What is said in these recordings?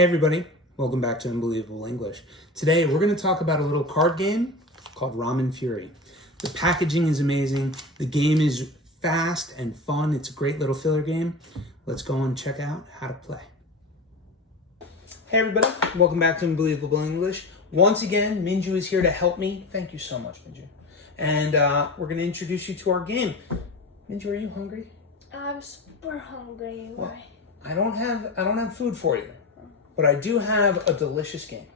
Hey everybody, welcome back to Unbelievable English. Today we're going to talk about a little card game called Ramen Fury. The packaging is amazing, the game is fast and fun, it's a great little filler game. Let's go and check out how to play. Hey everybody, welcome back to Unbelievable English. Once again, Minju is here to help me. Thank you so much, Minju. And we're going to introduce you to our game. Minju, are you hungry? I'm super hungry. Well, I don't have food for you. But I do have a delicious game.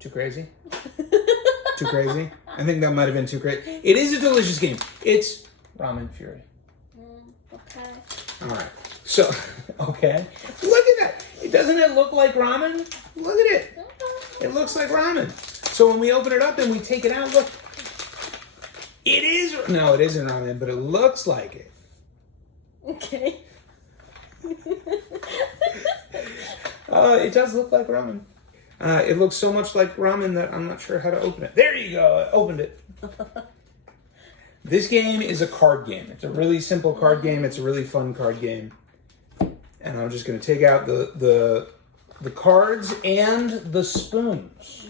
Too crazy? Too crazy? I think that might have been too crazy. It is a delicious game. It's Ramen Fury. Okay. All right. So, okay. Look at that. Doesn't it look like ramen? Look at it. It looks like ramen. So when we open it up and we take it out, look. It is. No, it isn't ramen, but it looks like it. Okay. It does look like ramen. It looks so much like ramen that I'm not sure how to open it. There you go. I opened it. This game is a card game. It's a really simple card game. It's a really fun card game. And I'm just going to take out the cards and the spoons.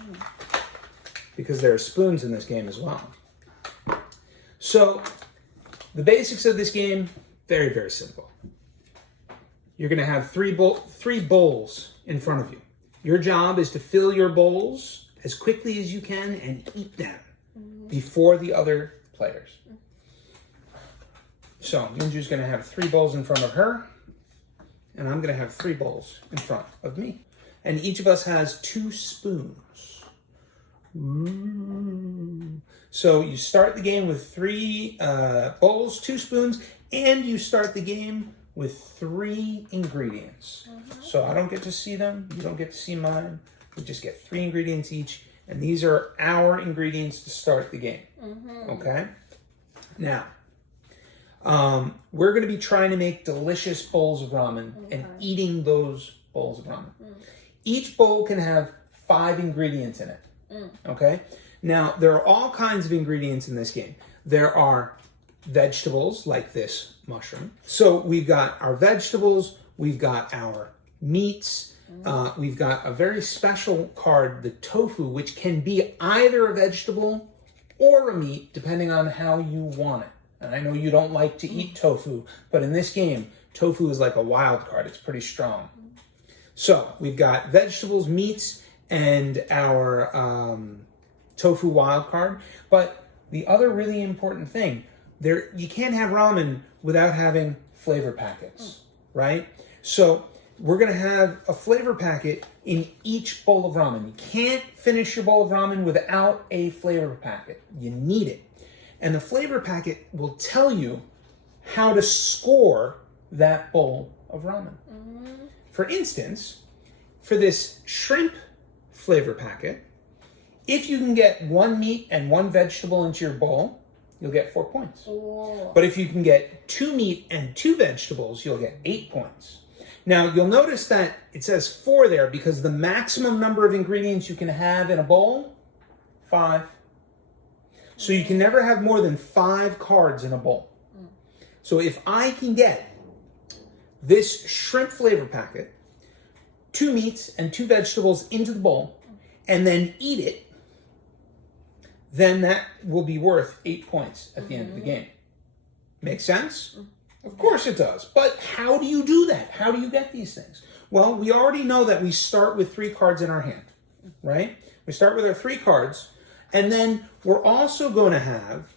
Because there are spoons in this game as well. So, the basics of this game, very, very simple. You're going to have three bowls in front of you. Your job is to fill your bowls as quickly as you can and eat them before the other players. So Minju's going to have 3 bowls in front of her, and I'm going to have 3 bowls in front of me. And each of us has 2 spoons. Ooh. So you start the game with 3 bowls, 2 spoons, and you start the game with 3 ingredients. So I don't get to see them, you don't get to see mine. We just get 3 ingredients each, and these are our ingredients to start the game. Okay? Now, we're gonna be trying to make delicious bowls of ramen and eating those bowls of ramen. Each bowl can have 5 ingredients in it. Okay? Now, there are all kinds of ingredients in this game. There are vegetables like this mushroom. So we've got our vegetables, we've got our meats, we've got a very special card, the tofu, which can be either a vegetable or a meat, depending on how you want it. And I know you don't like to eat tofu, but in this game, tofu is like a wild card. It's pretty strong. So we've got vegetables, meats, and our tofu wild card. But the other really important thing, you can't have ramen without having flavor packets, right? So we're going to have a flavor packet in each bowl of ramen. You can't finish your bowl of ramen without a flavor packet. You need it. And the flavor packet will tell you how to score that bowl of ramen. For instance, for this shrimp flavor packet, if you can get 1 meat and 1 vegetable into your bowl, you'll get 4 points. Oh. But if you can get 2 meat and 2 vegetables, you'll get 8 points. Now, you'll notice that it says 4 there because the maximum number of ingredients you can have in a bowl, 5. So you can never have more than 5 cards in a bowl. So if I can get this shrimp flavor packet, 2 meats and 2 vegetables into the bowl, and then eat it, then that will be worth 8 points at the end of the game. Make sense? Of course it does. But how do you do that? How do you get these things? Well, we already know that we start with 3 cards in our hand, right? We start with our 3 cards, and then we're also going to have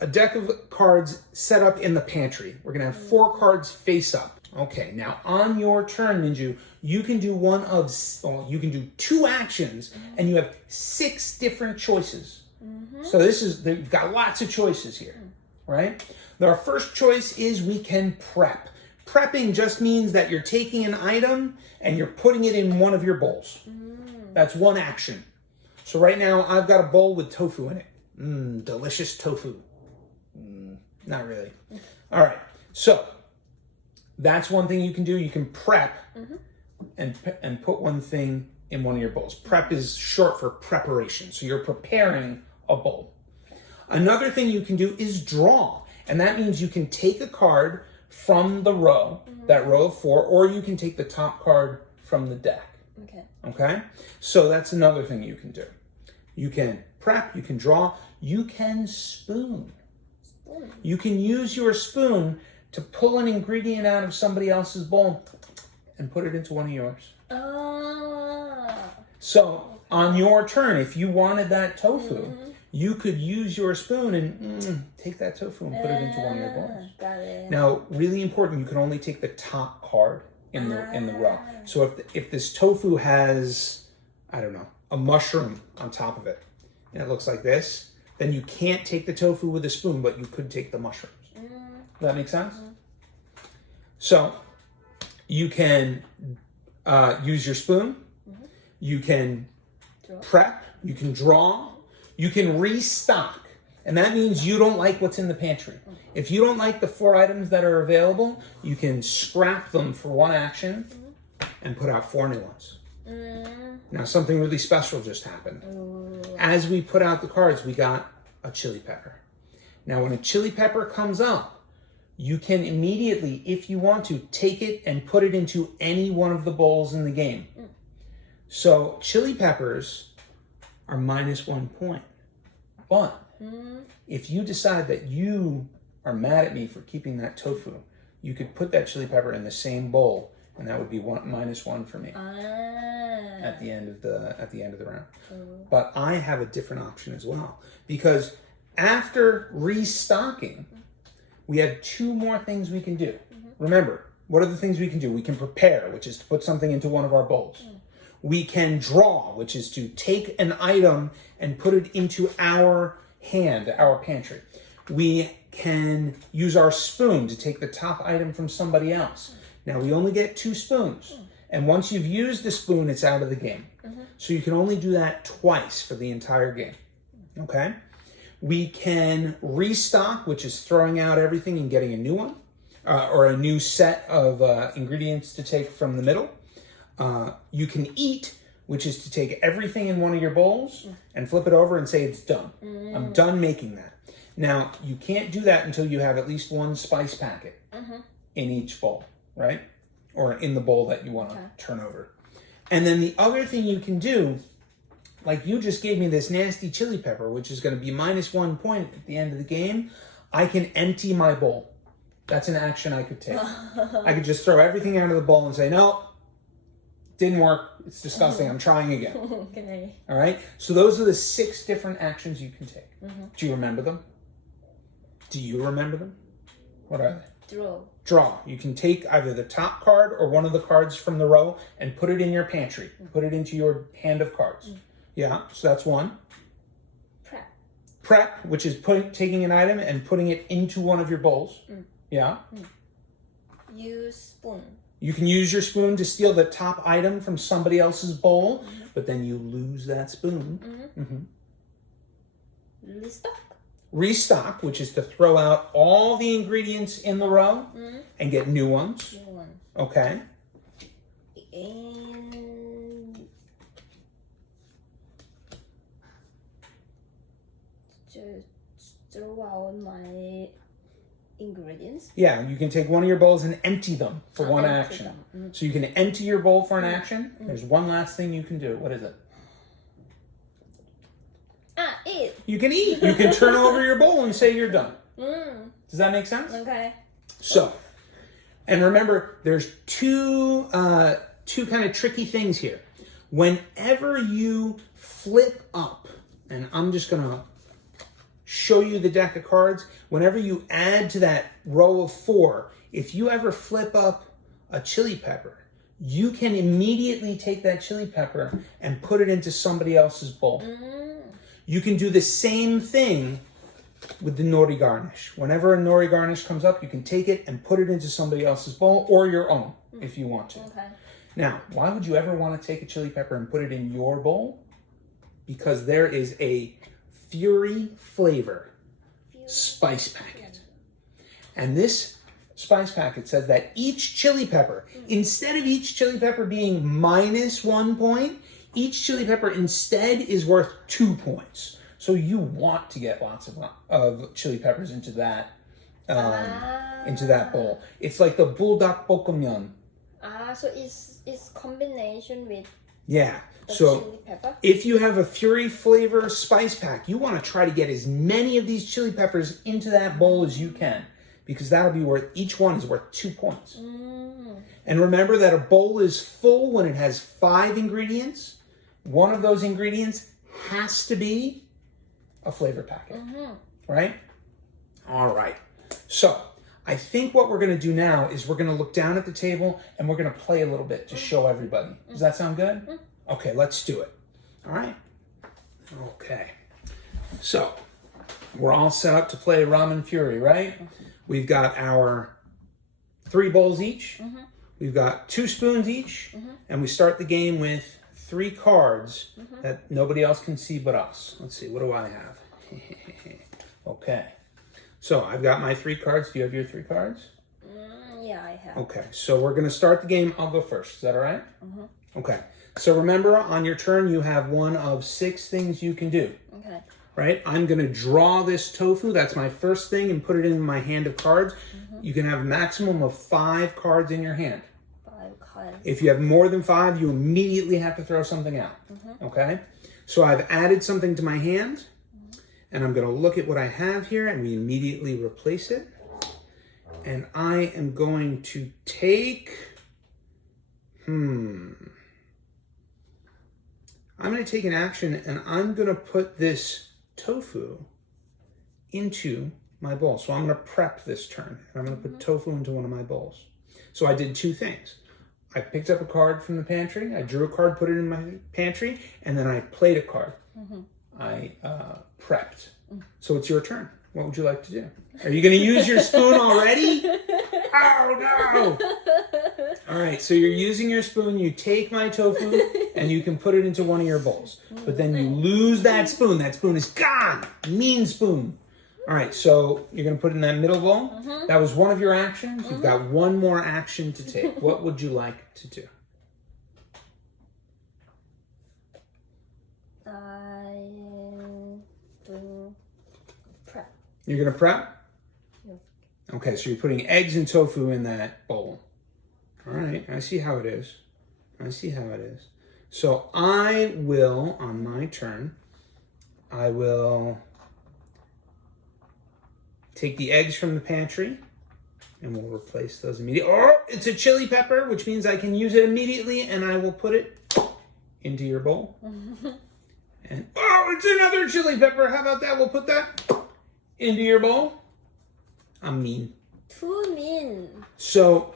a deck of cards set up in the pantry. We're going to have 4 cards face up. Okay, now on your turn, Minju, you can do you can do 2 actions, and you have 6 different choices. So you've got lots of choices here, right? Our first choice is we can prep. Prepping just means that you're taking an item and you're putting it in one of your bowls. That's one action. So right now, I've got a bowl with tofu in it. Delicious tofu. Not really. All right, so that's one thing you can do. You can prep and put one thing in one of your bowls. Prep is short for preparation. So you're preparing a bowl. Another thing you can do is draw. And that means you can take a card from the row, that row of 4, or you can take the top card from the deck. Okay. Okay? So that's another thing you can do. You can prep, you can draw, you can spoon. You can use your spoon to pull an ingredient out of somebody else's bowl and put it into one of yours. So on your turn, if you wanted that tofu, you could use your spoon and take that tofu and put it into one of your bowls. Got it. Now, really important, you can only take the top card in the row. So if this tofu has, I don't know, a mushroom on top of it, and it looks like this, then you can't take the tofu with a spoon, but you could take the mushrooms. Does that make sense? So you can use your spoon, you can prep, you can draw, you can restock. And that means you don't like what's in the pantry. If you don't like the 4 items that are available, you can scrap them for one action and put out 4 new ones. Now, something really special just happened. As we put out the cards, we got a chili pepper. Now, when a chili pepper comes up, you can immediately, if you want to, take it and put it into any one of the bowls in the game. So, chili peppers are -1 point. But if you decide that you are mad at me for keeping that tofu, you could put that chili pepper in the same bowl, and that would be -1 for me at the end of the round. But I have a different option as well, because after restocking, we have 2 more things we can do. Remember, what are the things we can do? We can prepare, which is to put something into one of our bowls. We can draw, which is to take an item and put it into our hand, our pantry. We can use our spoon to take the top item from somebody else. Now, we only get 2 spoons. And once you've used the spoon, it's out of the game. So you can only do that twice for the entire game. Okay? We can restock, which is throwing out everything and getting a new one, or a new set of ingredients to take from the middle. You can eat, which is to take everything in one of your bowls and flip it over and say it's done. I'm done making that. Now, you can't do that until you have at least 1 spice packet in each bowl, right? Or in the bowl that you want to turn over. And then the other thing you can do, like you just gave me this nasty chili pepper, which is going to be -1 point at the end of the game, I can empty my bowl. That's an action I could take. I could just throw everything out of the bowl and say, no, didn't work. It's disgusting. I'm trying again. Okay. All right? So those are the 6 different actions you can take. Do you remember them? Do you remember them? What are they? Draw. You can take either the top card or one of the cards from the row and put it in your pantry. Put it into your hand of cards. Yeah, so that's 1. Prep, which is taking an item and putting it into one of your bowls. Yeah. Use spoon. You can use your spoon to steal the top item from somebody else's bowl, but then you lose that spoon. Restock, which is to throw out all the ingredients in the row and get new ones. Okay. And just throw out my ingredients. Yeah, you can take one of your bowls and empty them for one action. So you can empty your bowl for an action. There's one last thing you can do. What is it? Eat. You can eat. You can turn over your bowl and say you're done. Does that make sense? Okay. So, and remember, there's two kind of tricky things here. Whenever you flip up, and I'm just going to show you the deck of cards, whenever you add to that row of 4, if you ever flip up a chili pepper, you can immediately take that chili pepper and put it into somebody else's bowl. You can do the same thing with the nori garnish. Whenever a nori garnish comes up, you can take it and put it into somebody else's bowl or your own if you want to. Okay. Now, why would you ever want to take a chili pepper and put it in your bowl? Because there is a Fury flavor spice packet. And this spice packet says that each chili pepper, instead of each chili pepper being -1 point, each chili pepper instead is worth 2 points. So you want to get lots of chili peppers into that into that bowl. It's like the bulldakbokkeumyeon. So it's combination with Yeah. the So chili pepper. if you have a Fury flavor spice pack, you want to try to get as many of these chili peppers into that bowl as you can, because that'll be worth, each one is worth 2 points. And remember that a bowl is full when it has 5 ingredients. One of those ingredients has to be a flavor packet, right? All right. So I think what we're going to do now is we're going to look down at the table and we're going to play a little bit to show everybody. Does that sound good? Okay, let's do it. All right. Okay. So we're all set up to play Ramen Fury, right? We've got our 3 bowls each. We've got 2 spoons each. And we start the game with 3 cards that nobody else can see but us. Let's see, what do I have? Okay. So I've got my 3 cards. Do you have your 3 cards? Yeah, I have. Okay, so we're going to start the game. I'll go first. Is that all right? Okay. So remember, on your turn, you have one of 6 things you can do. Okay. Right? I'm going to draw this tofu. That's my first thing, and put it in my hand of cards. You can have a maximum of 5 cards in your hand. 5 cards. If you have more than 5, you immediately have to throw something out. Okay? So I've added something to my hand, and I'm going to look at what I have here, and we immediately replace it. And I am going to take... I'm going to take an action, and I'm going to put this tofu into my bowl. So I'm going to prep this turn, and I'm going to put tofu into one of my bowls. So I did 2 things. I picked up a card from the pantry, I drew a card, put it in my pantry, and then I played a card. I prepped. So it's your turn. What would you like to do? Are you going to use your spoon already? Oh, no! All right, so you're using your spoon. You take my tofu, and you can put it into one of your bowls. But then you lose that spoon. That spoon is gone. Mean spoon. All right, so you're going to put it in that middle bowl. That was one of your actions. You've got one more action to take. What would you like to do? I'm doing prep. You're going to prep? Yeah. Okay, so you're putting eggs and tofu in that bowl. All right, I see how it is. I see how it is. So I will, on my turn, I will take the eggs from the pantry, and we'll replace those immediately. Oh, it's a chili pepper, which means I can use it immediately, and I will put it into your bowl. And oh, it's another chili pepper. How about that? We'll put that into your bowl. I'm mean. Too mean. So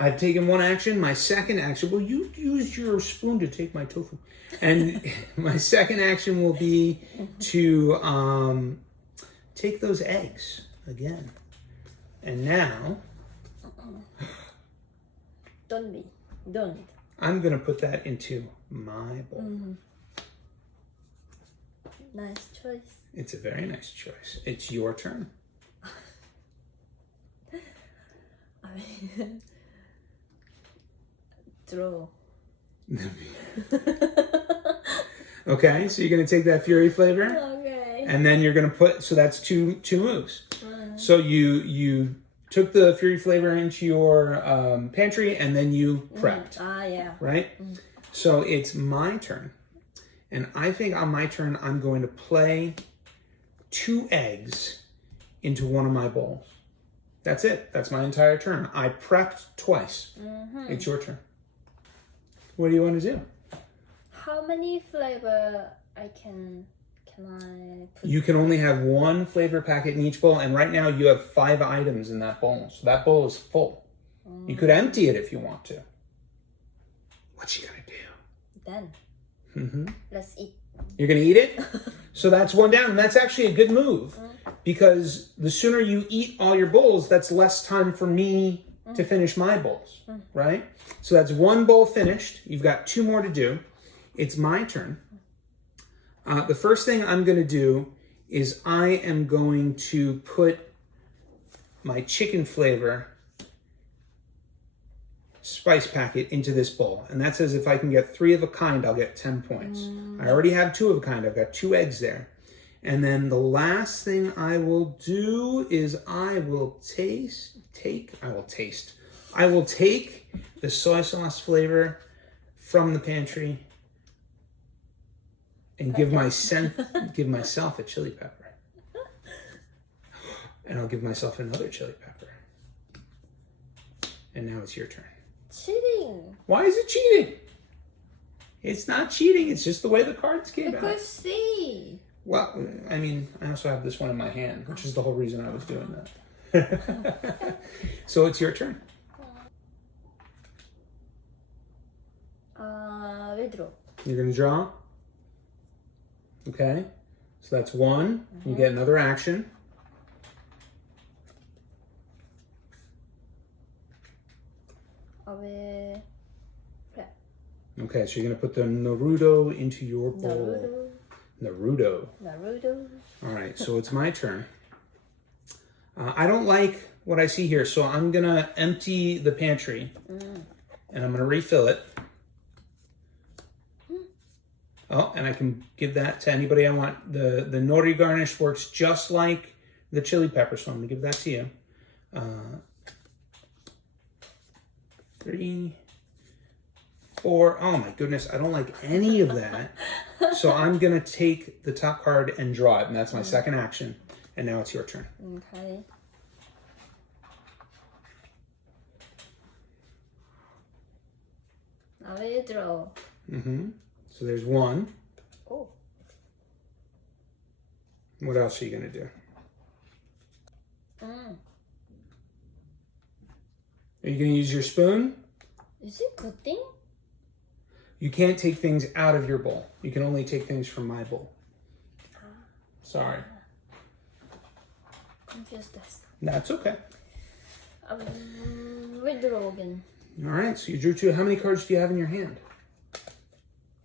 I've taken one action. My second action, well, you used your spoon to take my tofu. And my second action will be to take those eggs again. And now, Don't. I'm going to put that into my bowl. Nice choice. It's a very nice choice. It's your turn. I mean, draw. Okay, so you're going to take that Fury flavor. Okay. And then you're going to put, so that's two moves. So you took the Fury flavor into your pantry, and then you prepped. Yeah. Right? So it's my turn. And I think on my turn, I'm going to play 2 eggs into one of my bowls. That's it. That's my entire turn. I prepped twice. It's your turn. What do you want to do? How many flavor can I put? You can only have 1 flavor packet in each bowl, and right now you have 5 items in that bowl. So that bowl is full. You could empty it if you want to. What you gonna do? Then. Let's eat. You're gonna eat it? So that's 1 down, and that's actually a good move, because the sooner you eat all your bowls, that's less time for me to finish my bowls, right? So that's 1 bowl finished. You've got 2 more to do. It's my turn. The first thing I'm going to do is I am going to put my chicken flavor spice packet into this bowl. And that says if I can get 3 of a kind, I'll get 10 points. I already have 2 of a kind. I've got 2 eggs there. And then the last thing I will do is I will take the soy sauce flavor from the pantry and give myself a chili pepper. And I'll give myself another chili pepper. And now it's your turn. Cheating. Why is it cheating? It's not cheating. It's just the way the cards came out. Because C. Well, I mean, I also have this one in my hand, which is the whole reason I was doing that. So it's your turn. We'll draw. You're going to draw? Okay. So that's one. You get another action. Okay, so you're going to put the Naruto into your bowl. Naruto. All right, so it's my turn. I don't like what I see here, so I'm going to empty the pantry and I'm going to refill it. Oh, and I can give that to anybody I want. The nori garnish works just like the chili pepper, so I'm going to give that to you. 3, 4. Oh my goodness, I don't like any of that. So I'm going to take the top card and draw it, and that's my second action. And now it's your turn. Okay. I will draw. So there's one. Oh. What else are you going to do? Are you going to use your spoon? Is it good thing? You can't take things out of your bowl. You can only take things from my bowl. Sorry. Confused us. That's okay. We'll draw again. All right, so you drew 2. How many cards do you have in your hand?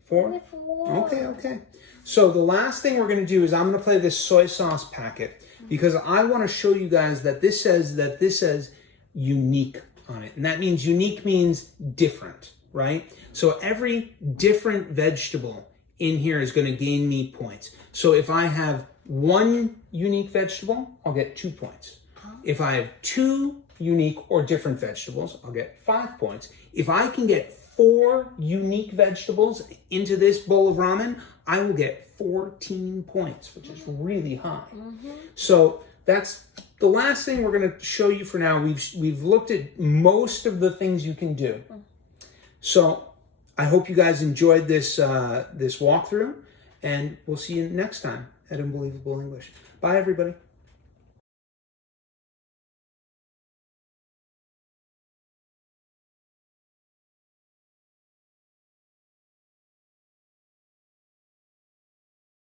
4? Only 4. Okay. So the last thing we're going to do is I'm going to play this soy sauce packet because I want to show you guys that this says unique on it. And that means unique means different, right? So every different vegetable in here is going to gain me points. So if I have 1 unique vegetable, I'll get 2 points. If I have 2 unique or different vegetables, I'll get 5 points. If I can get 4 unique vegetables into this bowl of ramen, I will get 14 points, which is really high. So that's the last thing we're going to show you for now. We've looked at most of the things you can do. So I hope you guys enjoyed this this walkthrough, and we'll see you next time at Unbelievable English. Bye, everybody.